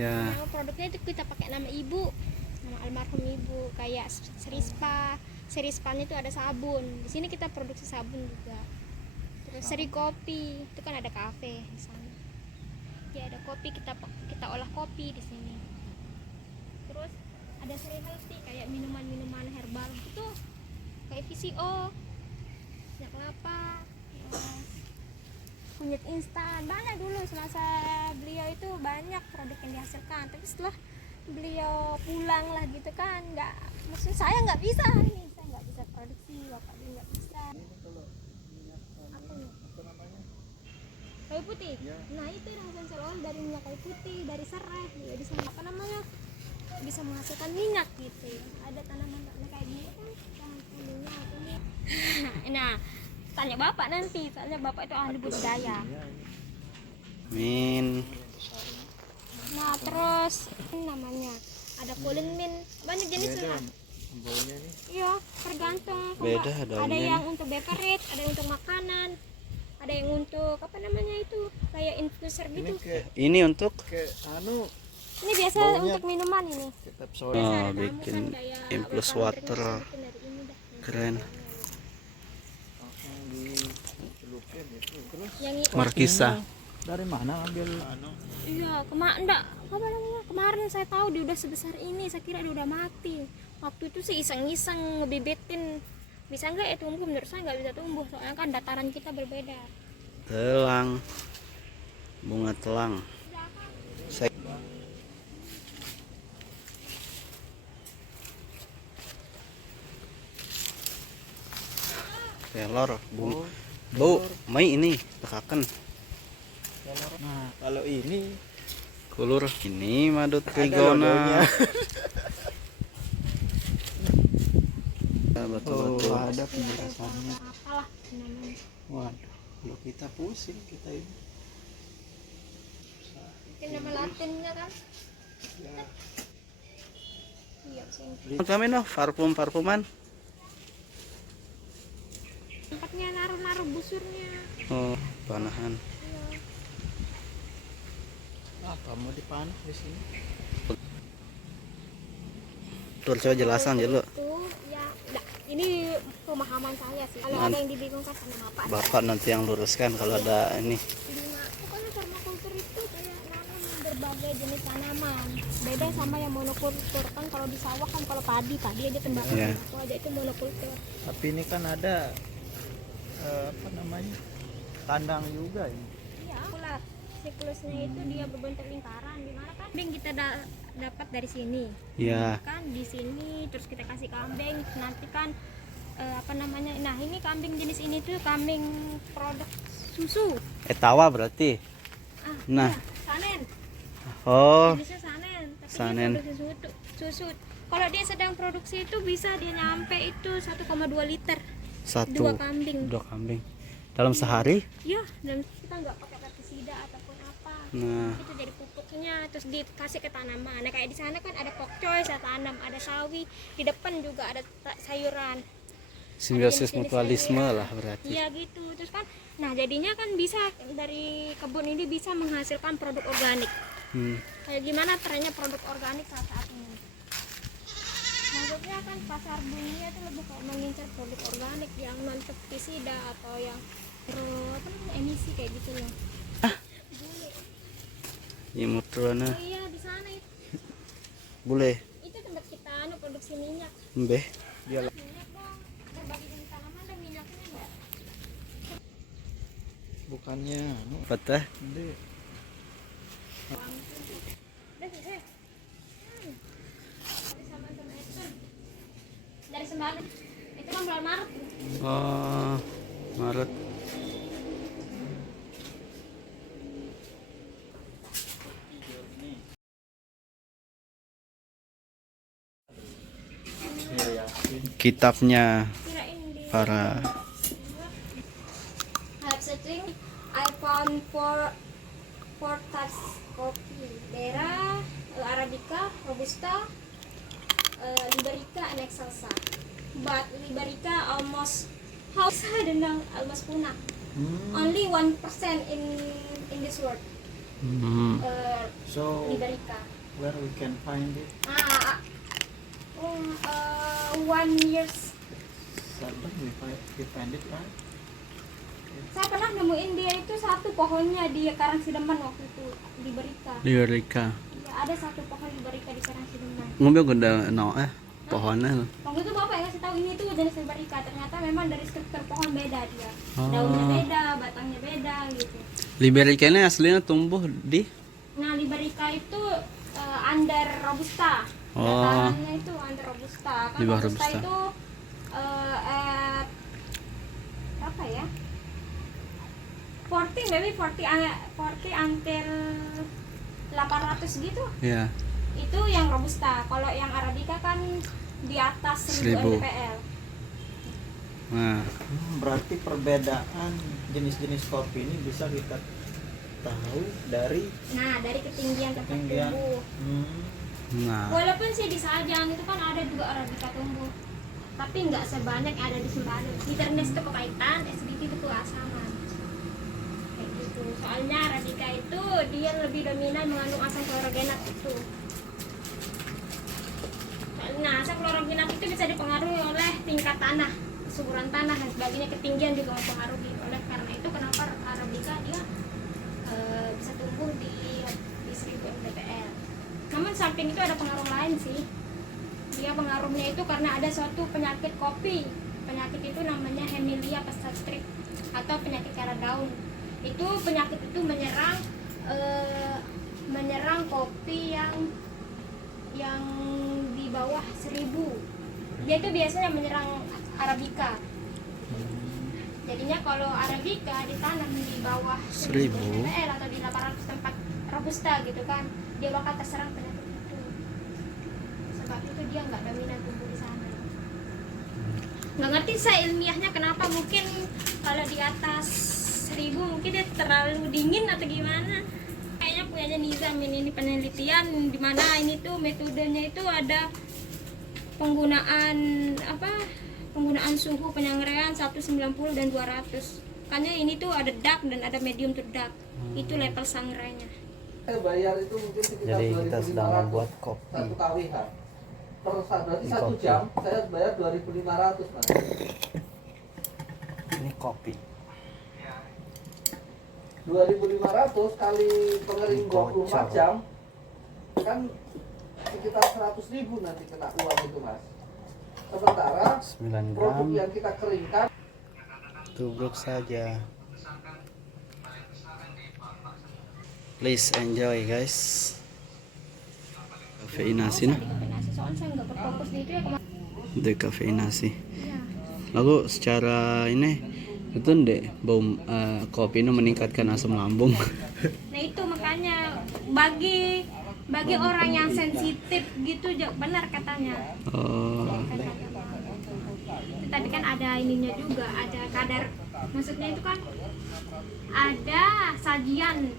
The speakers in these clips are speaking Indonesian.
Ya. Nama produknya itu kita pakai nama ibu, nama almarhum ibu, kayak Serispa. Serispanya itu ada sabun. Di sini kita produksi sabun juga. Terus Seri Kopi, itu kan ada kafe di sana. Ya ada kopi, kita olah kopi di sini. Terus ada Seri Healthy, kayak minuman-minuman herbal gitu, kayak VCO, minyak kelapa, kunyit instan. Banyak dulu semasa beliau itu banyak produk yang dihasilkan. Tapi setelah beliau pulang lah gitu kan, maksudnya saya nggak bisa ini, saya nggak bisa produksi, bapak dia nggak bisa. Apa nih? Kayu putih. Ya. Nah itu yang essential oil dari minyak kayu putih, dari serai, ya bisa apa namanya, bisa menghasilkan minyak gitu. Ada tanaman kayak gini kan, minyak ini. Nah, tanya bapak nanti, soalnya bapak itu ahli budidaya. Min. Nah terus namanya ada Kulin Min, banyak jenisnya. Baunya nih. Iya, tergantung. Beda Ada daunnya. yang untuk beverage, ada yang untuk makanan, ada yang untuk apa namanya itu, kayak infuser gitu. Ini untuk Ini biasa baunya untuk minuman ini. tetap Biasa soda. Oh, ada tamu bikin kan kayak infus welcome water. drink, bikin dari ini dah. Keren. Langsung dicelupin itu. Terus Yang Markisa. dari mana ambil iya, kemarin saya tahu dia udah sebesar ini, saya kira dia udah mati. Waktu itu sih iseng-iseng ngebibitin, bisa nggak ya tumbuh? Menurut saya nggak bisa tumbuh, soalnya kan dataran kita berbeda. Telang. Bunga telang. Saya kelor, Bu, mai ini tekakan. nah kalau ini Kulur ini madu ada trigona. logonya. Ya, betul-betul. Ada penjelasannya. Apalah namanya. Waduh, kalau kita pusing kita ini. Mungkin nama latinnya kan? Iya sih. Kami noh parfuman. Tempatnya naruh busurnya. Oh, panahan. Kamu dipanas di sini. Tuh coba jelasan dulu. Itu ya, ini pemahaman saya sih. Kalau ada yang dibingungkan sama Bapak nanti yang luruskan kalau ada ini. Pokoknya permakultur itu kayak nanam berbagai jenis tanaman. Beda sama yang monokultur kan, kalau di sawah kan kalau padi aja tembakan. Ya. Itu aja itu monokultur. Tapi ini kan ada apa namanya? Kandang juga ini. Iya, ulat. Siklusnya itu dia berbentuk lingkaran. Dimana kan kambing kita dapat dari sini. Ya. Kan di sini terus kita kasih kambing, nanti kan apa namanya? Nah, ini kambing jenis ini tuh kambing produk susu. Etawa berarti. Nah. Iya, sanen. Oh, Jenisnya sanen, tapi sanen. dia produksi susu. Kalau dia sedang produksi itu bisa dia nyampe itu 1,2 liter. Dua kambing. Dalam sehari. Iya, dan kita nggak pakai pestisida ataupun apa. Nah, Itu jadi pupuknya, terus dikasih ke tanaman. Nah, kayak di sana kan ada pokcoy saya tanam, ada sawi, di depan juga ada sayuran. simbiosis jenis-jenis mutualisme sayuran. lah berarti. Iya gitu. Terus kan, nah jadinya kan bisa dari kebun ini bisa menghasilkan produk organik. Kayak gimana trennya produk organik saat ini? Maksudnya kan pasar dunia itu lebih kayak mengincar produk organik yang non pestisida atau yang emisi kayak gitu loh. Imut tuana. Oh iya di sana itu. Boleh. Itu tempat kita produksi minyak. Mbeh. Minyak dong. Berbagai jenis tanaman dan minyaknya enggak. Bukannya Patah. ini Dari Sembawang. Itu kan bulan Maret. Oh, Maret. Kitabnya Kirain di para Hype setting I found four types coffee. Dera, Arabica, Robusta, Liberica and Excelsa. But Liberica almost almost punah. Only 1% in this world. So Liberica. where we can find it? 1 years. Seldom we find it, right? Saya pernah nemuin dia itu satu pohonnya di Karangsideman waktu itu, Liberica. Liberica. Ya, ada satu pohon Liberica di Karangsideman. Ngombe gede pohonnya. Waktu itu bapak yang ngasih tahu ini tuh jenis Liberica. Ternyata memang dari struktur pohon beda dia. Oh. Daunnya beda, batangnya beda gitu. Liberica ini aslinya tumbuh di Nah, Liberica itu under robusta. Oh. Datarannya itu under robusta. Kan Di bawah robusta robusta. itu apa ya? 40 maybe 40 until 800 gitu. ya. Itu yang robusta. Kalau yang arabica kan di atas 1000 1000. mdpl. Nah, Berarti perbedaan jenis-jenis kopi ini bisa kita tahu dari Nah, dari ketinggian tempat ketinggian. tumbuh. nah. Walaupun sih di Sajang itu kan ada juga arabica tumbuh, tapi nggak sebanyak yang ada di Sembadu. Di Ternes itu kepahitan, SBT itu keasaman. Kayak gitu. Soalnya arabica itu dia lebih dominan mengandung asam klorogenat itu. Nah, asam klorogenat itu bisa dipengaruhi oleh tingkat tanah, kesuburan tanah dan sebagainya, ketinggian juga mempengaruhi. Oleh karena itu kenapa arabica dia bisa tumbuh di 1000 mdpl. Namun samping itu ada pengaruh lain sih. Dia pengaruhnya itu karena ada suatu penyakit kopi. Penyakit itu namanya Hemilia pesatrik atau penyakit kara daun. Itu penyakit itu menyerang kopi yang di bawah 1000. Dia itu biasanya menyerang arabica. Jadinya kalau arabica ditanam di bawah 1000 mdpl atau di 800 tempat robusta gitu kan, dia bakal terserang penyakit itu. Sebab itu dia nggak dominan tumbuh di sana. Nggak ngerti saya ilmiahnya kenapa, mungkin kalau di atas 1000 mungkin dia terlalu dingin atau gimana. Kayaknya punyanya Nizam ini penelitian di mana ini tuh metodenya itu ada penggunaan suhu penyangrean 190 dan 200. Makanya ini tuh ada dark dan ada medium to dark. Itu level sangrenya. Bayar itu mungkin sekitar Jadi kita 2.500 sedang membuat kopi. satu kWh. Berarti Ini 1 kopi. jam saya bayar 2.500 Mas. Ini kopi. 2.500 kali pengering 24 Kocak. jam kan sekitar 100.000 nanti kena uang itu Mas. Sementara 9 produk gram. yang kita keringkan Tubruk saja. Please enjoy guys. Kafeinasi nah. Soalnya saya nggak berfokus di itu ya kemarin. Dekafeinasi. Iya. Lalu secara ini itu ndek bau kopi ini meningkatkan asam lambung. Nah itu makanya bagi orang yang sensitif gitu benar katanya. Oh, Tapi kan ada ininya juga, ada kadar, maksudnya itu kan ada sajian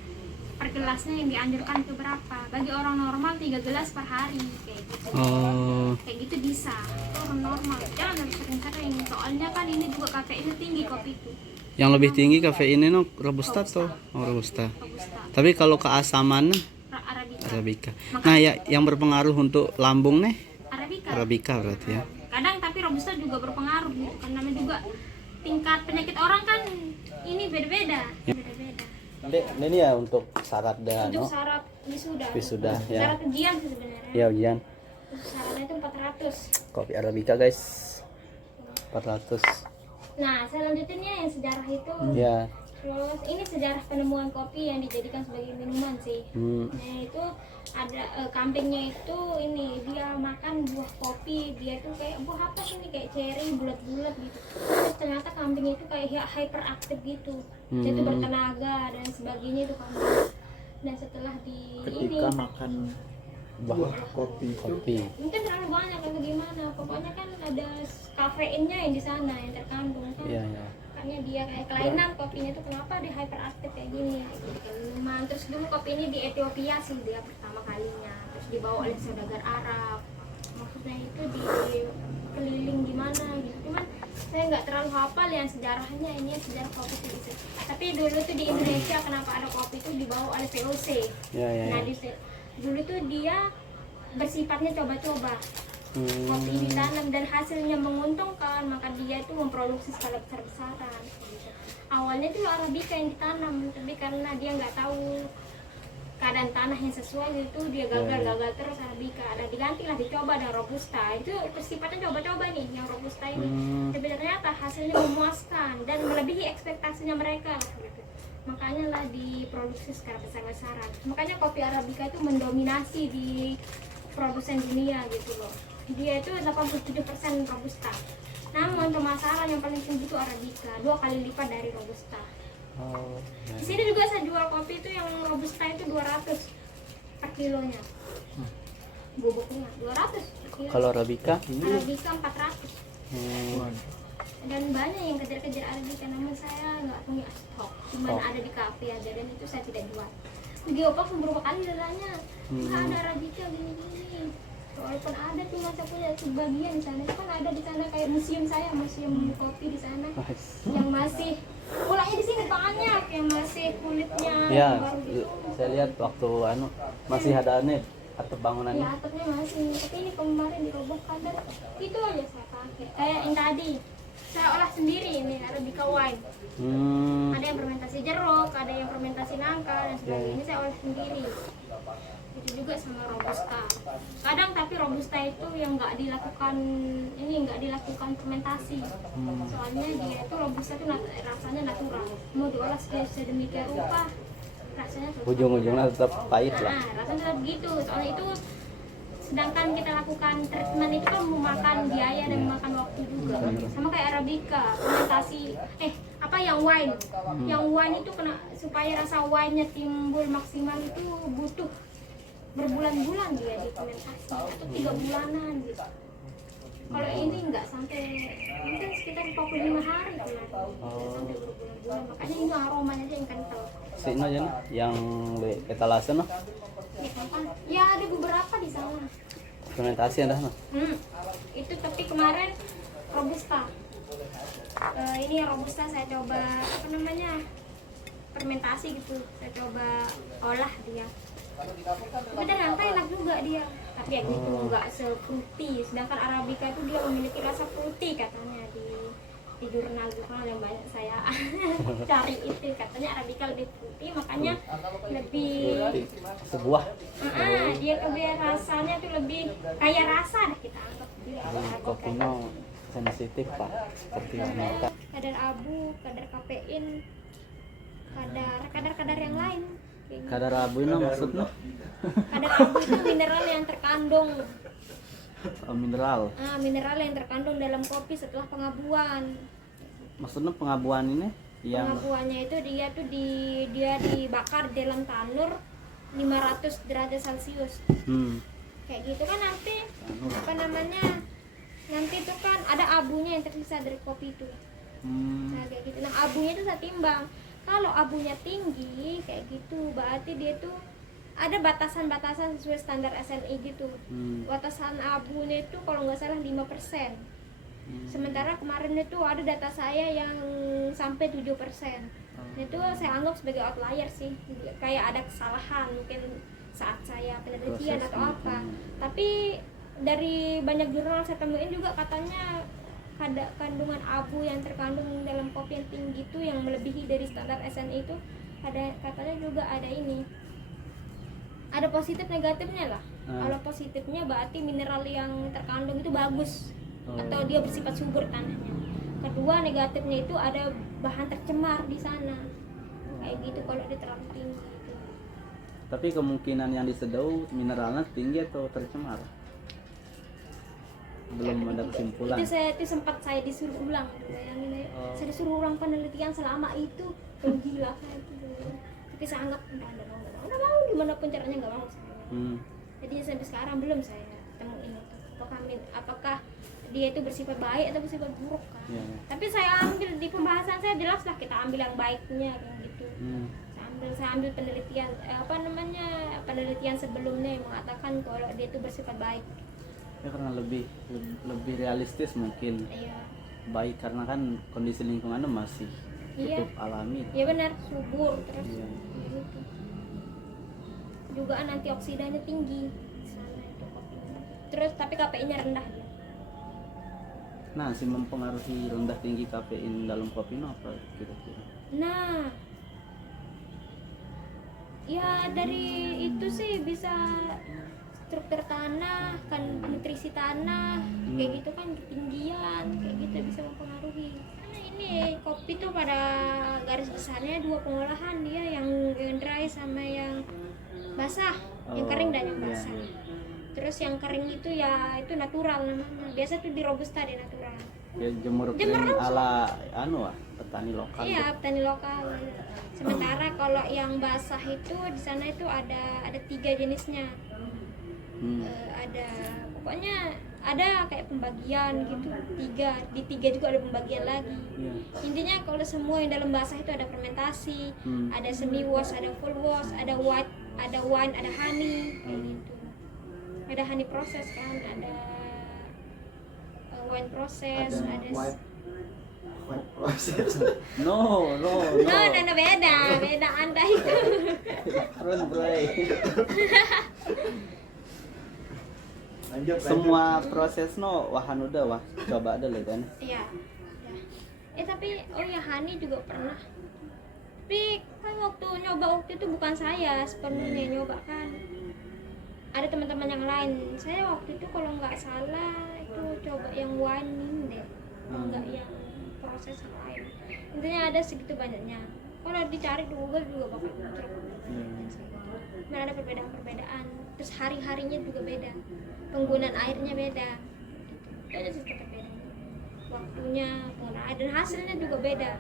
per gelasnya yang dianjurkan itu berapa. Bagi orang normal 3 gelas per hari kayak gitu. oh, Kayak gitu bisa. Itu orang normal. Jangan harus sering-sering. Soalnya kan ini juga kafeinnya tinggi kopi itu. yang lebih tinggi kafeinnya no robusta tuh, oh robusta. Robusta, Tapi kalau keasaman arabica. arabica. Nah, ya yang berpengaruh untuk lambung nih Arabica. arabica berarti ya. Kadang tapi robusta juga berpengaruh gitu. Karena namanya juga tingkat penyakit orang kan ini beda-beda. Beda-beda. Ini ya untuk syarat Untuk syarat wisuda. ya. Syarat ujian sih sebenarnya. Ya ujian Syaratnya itu 400. kopi arabica guys. 400. Nah, saya lanjutinnya yang sejarah itu. Ya. Terus ini sejarah penemuan kopi yang dijadikan sebagai minuman sih. Nah, itu ada kambingnya itu ini dia makan buah kopi, dia tuh kayak buah apa sih ini kayak cherry bulat-bulat gitu. Terus ternyata kambingnya itu kayak hyperaktif gitu. Dia tuh bertenaga dan sebagainya itu kambing. Dan setelah ketika makan buah kopi itu mungkin terlalu banyak atau gimana, pokoknya kan ada kafeinnya yang di sana yang terkandung kan. Iya, ya. Makanya dia kayak kelainan kopinya itu kenapa dia hyperaktif kayak gini, kayak minuman. Terus dulu kopi ini di Ethiopia sih dia pertama kalinya, terus dibawa oleh saudagar Arab, maksudnya itu di keliling gimana gitu. Cuman saya nggak terlalu hafal yang sejarahnya, ini sejarah kopi itu gitu. Tapi dulu tuh di Indonesia kenapa ada kopi itu dibawa oleh VOC. Ya, ya, Nah ya. dulu tuh dia bersifatnya coba-coba. Kopi ditanam dan hasilnya menguntungkan, maka dia itu memproduksi skala besar-besaran gitu. Awalnya tuh Arabica yang ditanam, tapi karena dia nggak tahu keadaan tanah yang sesuai gitu, dia gagal terus Arabica. Ada digantilah, dicoba dengan Robusta. Itu sifatnya coba-coba nih yang Robusta ini. Tapi ternyata hasilnya memuaskan dan melebihi ekspektasinya mereka gitu. Makanya lah diproduksi secara besar-besaran. Makanya kopi Arabica itu mendominasi di produsen dunia gitu loh. Dia itu 87% Robusta. Namun pemasaran yang paling tinggi itu Arabica, 2 kali lipat dari Robusta. Oh, ya. Di sini juga saya jual kopi itu yang Robusta itu 200 per kilonya. Bubuknya 200 per kilo. Kalau Arabica ini Arabica 400. hmm, Dan banyak yang kejar-kejar Arabica, namun saya nggak punya stok. Cuma ada di kafe aja dan itu saya tidak jual. Di Geopark beberapa kali datanya, nggak ada Arabica gini-gini. Walaupun ada cuma saya punya sebagian di sana. Itu kan ada di sana kayak museum saya, museum kopi di sana. Yang masih mulanya di sini banyak yang masih kulitnya ya, baru gitu. saya lihat waktu masih ada nih atap bangunan Ya atapnya masih, tapi ini kemarin dirobohkan dan itu aja saya pakai. Kayak yang tadi saya olah sendiri ini Arabica wine. Ada yang fermentasi jeruk, ada yang fermentasi nangka dan sebagainya. Ini saya olah sendiri. Itu juga sama Robusta. Kadang tapi Robusta itu yang nggak dilakukan fermentasi. Soalnya dia itu Robusta itu rasanya natural. Mau diolah sedemikian rupa rasanya tetap ujung-ujungnya tetap pahit lah. rasanya tetap gitu. Soalnya itu sedangkan kita lakukan treatment itu kan memakan biaya dan memakan waktu juga. Sama kayak Arabica, fermentasi yang wine. Yang wine itu kena supaya rasa wine-nya timbul maksimal itu butuh berbulan-bulan dia difermentasi atau 3 bulanan gitu. Kalau ini enggak sampai, ini kan sekitar 45 hari gitu. Sampai berbulan-bulan, makanya ini aromanya aja yang kental. Sino aja nah, yang etalase no. Ya ada beberapa di sana. Fermentasi ada no. Itu tapi kemarin Robusta. Ini yang Robusta saya coba fermentasi gitu. Saya coba olah dia. Tapi ternyata enak juga dia. Tapi ya gitu nggak se-fruity. Sedangkan Arabica itu dia memiliki rasa fruity katanya di jurnal yang banyak saya cari itu, katanya Arabica lebih fruity, makanya lebih sebuah dia rasanya tuh lebih kayak rasa dah kita anggap dia kopinya sensitif pak, seperti wanita. kadar abu, kadar kafein, kadar yang lain. Kadar abu itu maksudnya? Kadar abu itu mineral yang terkandung mineral yang terkandung dalam kopi setelah pengabuan. Maksudnya pengabuan ini yang Pengabuannya itu dia dibakar dalam tanur 500 derajat Celcius. Kayak gitu kan nanti nanti itu kan ada abunya yang tersisa dari kopi itu. Nah kayak gitu. Nah abunya itu saya timbang. Kalau abunya tinggi kayak gitu, berarti dia tuh ada batasan-batasan sesuai standar SNI gitu. Batasan abunya itu kalau nggak salah 5%. Sementara kemarin itu ada data saya yang sampai 7%. Itu saya anggap sebagai outlier sih. Kayak ada kesalahan mungkin saat saya penelitian atau apa. Tapi dari banyak jurnal saya temuin juga katanya kandungan abu yang terkandung dalam kopi yang tinggi itu yang melebihi dari standar SNI itu katanya juga ada ini. Ada positif negatifnya lah. Kalau positifnya berarti mineral yang terkandung itu bagus atau dia bersifat subur tanahnya. Kedua negatifnya itu ada bahan tercemar di sana. Kayak gitu kalau dia terlalu tinggi gitu. Tapi kemungkinan yang disedau mineralnya tinggi atau tercemar? Belum ada kesimpulan. Itu sempat saya disuruh ulang, bayangin aja. Saya disuruh ulang penelitian selama itu. Gila kayak itu. Tapi saya anggap udah mau gimana pun caranya nggak mau saya. Jadi sampai sekarang belum saya temuin itu. Apakah dia itu bersifat baik atau bersifat buruk kan? Tapi saya ambil di pembahasan saya jelas lah kita ambil yang baiknya kayak gitu. Saya ambil penelitian penelitian sebelumnya yang mengatakan kalau dia itu bersifat baik. Ya karena lebih realistis mungkin. Iya. Baik karena kan kondisi lingkungannya masih Iya. cukup alami. Ya benar, subur terus Iya. gitu. Juga antioksidannya tinggi di sana itu kopinya. Terus tapi kafeinnya rendah dia. Nah, si mempengaruhi rendah tinggi kafein dalam kopi itu apa kira-kira? Nah, ya dari itu sih bisa struktur tanah, kan nutrisi tanah, kayak gitu kan ketinggian, kayak gitu bisa mempengaruhi. Karena ini kopi tuh pada garis besarnya dua pengolahan dia, yang dry sama yang basah, yang kering dan yang Iya, basah. iya. Terus yang kering itu ya itu natural namanya. Biasa tuh di robusta di natural. Ya, jemur kering ala petani lokal. Iya, petani lokal. Sementara kalau yang basah itu di sana itu ada 3 jenisnya. Ada pokoknya ada kayak pembagian gitu, 3 di 3 juga ada pembagian lagi. Iya. Intinya kalau semua yang dalam basah itu ada fermentasi, ada semi wash, ada full wash, ada white, ada wine, ada honey kayak gitu. Ada honey proses kan, ada wine proses, ada white proses. No, no, beda Anda itu. Run, bray. Lanjut. Semua proses wahan udah coba ada lah kan. Iya. Tapi oh ya honey juga pernah. Tapi kan waktu itu bukan saya sepenuhnya nyoba kan. Ada teman-teman yang lain. Saya waktu itu kalau nggak salah itu coba yang wine deh. Enggak yang proses yang lain. Intinya ada segitu banyaknya. Kalau dicari di Google juga bakal muncul. Dan ada perbedaan-perbedaan. Terus hari-harinya juga beda. Penggunaan airnya beda. Itu aja sih perbedaan. Waktunya, penggunaan air dan hasilnya juga beda.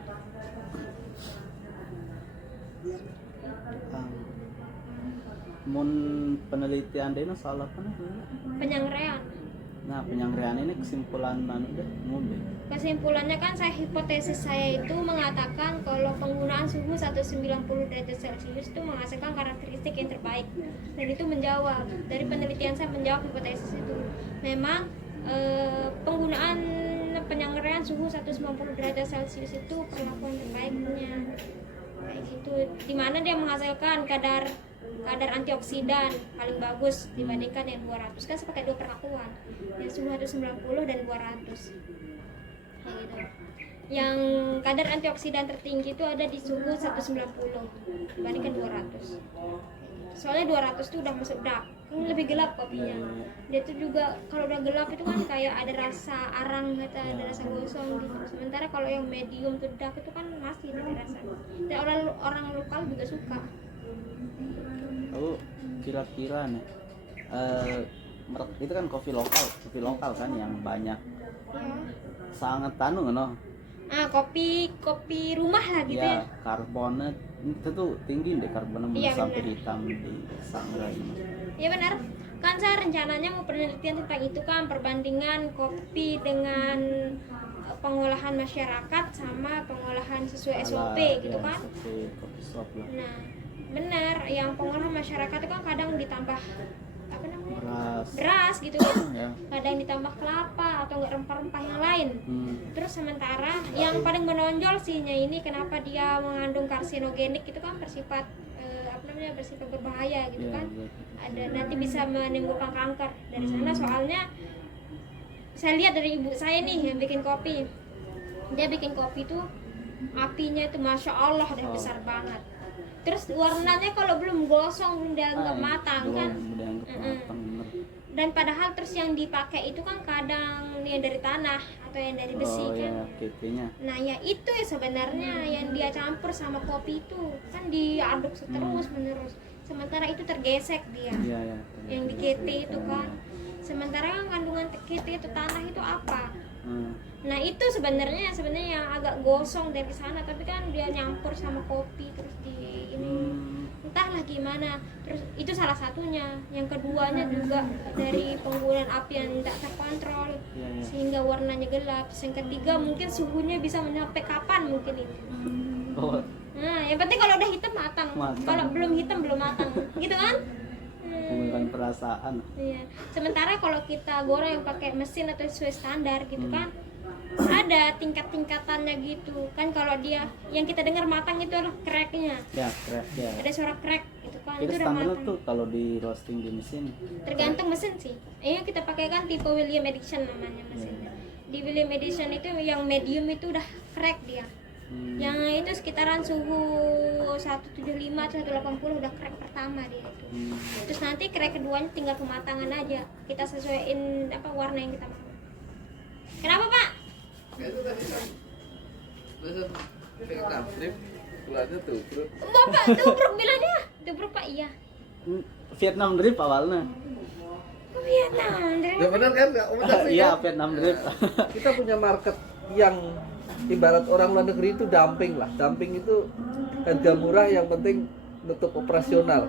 Mun penelitian ini soal apa nih? Penyangrean. Nah, penyangrean ini kesimpulan deh ngombe. Kesimpulannya kan hipotesis saya itu mengatakan kalau penggunaan suhu 190 derajat Celcius itu menghasilkan karakteristik yang terbaik, dan itu menjawab dari penelitian saya, menjawab hipotesis itu. Memang penggunaan penyangrean suhu 190 derajat Celcius itu perlakuan terbaiknya kayak gitu, dimana dia menghasilkan kadar antioksidan paling bagus dibandingkan yang 200. Kan saya pakai 2 perlakuan, yang suhu 190 dan 200 kayak gitu. Yang kadar antioksidan tertinggi itu ada di suhu 190 dibandingkan 200. Soalnya 200 itu udah masuk dark, ini lebih gelap kopinya. Dia tuh juga kalau udah gelap itu kan kayak ada rasa arang gitu, ada rasa gosong gitu. Sementara kalau yang medium tuh dark itu kan masih ada rasa. Dan orang lokal juga suka. Oh, kira-kira nih itu kan kopi lokal kan yang banyak Ya. sangat Kopi rumah lah gitu ya. karbonnya itu tuh tinggi deh, karbonnya Iya, sampai benar. hitam di sangrai. Iya benar. Kan saya rencananya mau penelitian tentang itu kan, perbandingan kopi dengan pengolahan masyarakat sama pengolahan sesuai SOP gitu kan. Kopi shop lah. Nah, benar, yang pengolahan masyarakat itu kan kadang ditambah apa namanya? Beras gitu kan. Ya. Kadang ditambah kelapa atau enggak rempah-rempah yang lain. Terus sementara yang paling menonjol sihnya ini kenapa dia mengandung karsinogenik itu kan bersifat bersifat berbahaya gitu Ya, kan. betul. Ada nanti bisa menimbulkan kanker dari sana. Soalnya saya lihat dari ibu saya nih yang bikin kopi. Dia bikin kopi tuh apinya itu masya Allah deh, besar banget. Terus warnanya kalau belum gosong, belum dianggap matang kan. Dan padahal terus yang dipakai itu kan kadang yang dari tanah atau yang dari besi kan. Ya, kitenya. Nah ya itu ya sebenarnya yang dia campur sama kopi itu kan diaduk terus menerus. Sementara itu tergesek dia. Iya, ya. Yang di kete itu kan. Sementara yang kandungan kete itu tanah itu apa? Nah itu sebenarnya yang agak gosong dari sana, tapi kan dia nyampur sama kopi terus di ini entahlah gimana. Terus itu salah satunya. Yang keduanya juga dari penggunaan api yang tidak terkontrol sehingga warnanya gelap. Terus yang ketiga mungkin suhunya bisa mencapai kapan mungkin itu. Nah yang penting kalau udah hitam matang. Kalau belum hitam belum matang gitu kan. menggunakan perasaan. Iya. Sementara kalau kita goreng pakai mesin atau sesuai standar gitu kan, ada tingkat-tingkatannya gitu kan. Kalau dia yang kita dengar matang itu adalah cracknya, Ya, crack ya. ada suara crack gitu kan, Itu itu udah standar matang. tuh kalau di roasting di mesin. Tergantung mesin sih. Yang kita pakai kan tipe William Edition namanya mesinnya. Di William Edition itu yang medium itu udah crack dia. Yang itu sekitaran suhu 175 atau 180 udah crack pertama dia itu. Terus nanti crack keduanya tinggal kematangan aja. Kita sesuaiin apa warna yang kita mau. Kenapa, Pak? Itu tadi kan. Vietnam strip, gulanya tuh, bro. Bapak tubruk bilangnya. Tubruk, Pak, iya. Vietnam drip awalnya. Oh, Vietnam. Ya benar kan? Nggak benar sih, Iya, kan? Vietnam drip. Kita punya market yang ibarat orang luar negeri itu dumping lah. Dumping itu harga murah, yang penting nutup operasional.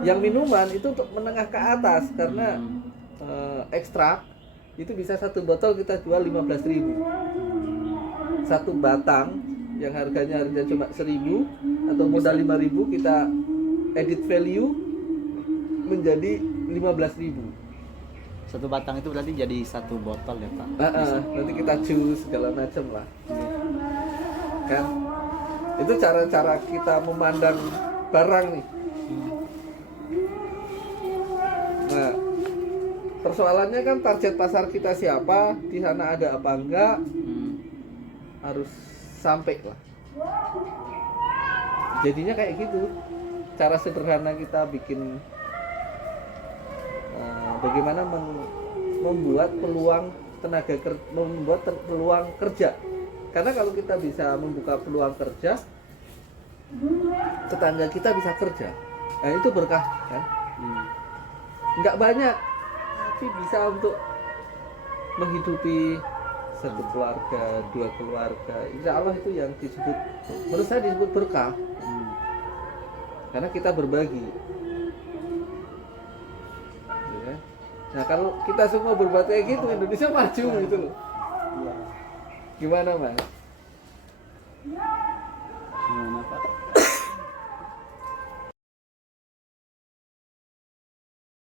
Yang minuman itu untuk menengah ke atas, karena ekstrak itu bisa satu botol kita jual 15.000. Satu batang yang harganya cuma 1.000 atau modal 5.000, kita edit value menjadi 15.000. Satu batang itu berarti jadi satu botol ya, Pak. Nanti kita jus segala macam lah, kan? Itu cara-cara kita memandang barang nih. Nah, persoalannya kan target pasar kita siapa, di sana ada apa enggak, harus sampai lah. Jadinya kayak gitu. Cara sederhana kita bikin bagaimana membuat peluang peluang kerja. Karena kalau kita bisa membuka peluang kerja, tetangga kita bisa kerja. Nah, itu berkah kan? Nggak banyak, tapi bisa untuk menghidupi satu keluarga, dua keluarga. Insya Allah itu yang disebut, menurut saya disebut berkah. Karena kita berbagi. Ya. Nah, kalau kita semua berbuat kayak gitu, Indonesia maju gitu loh. Gimana, Mas? Gimana, Pak?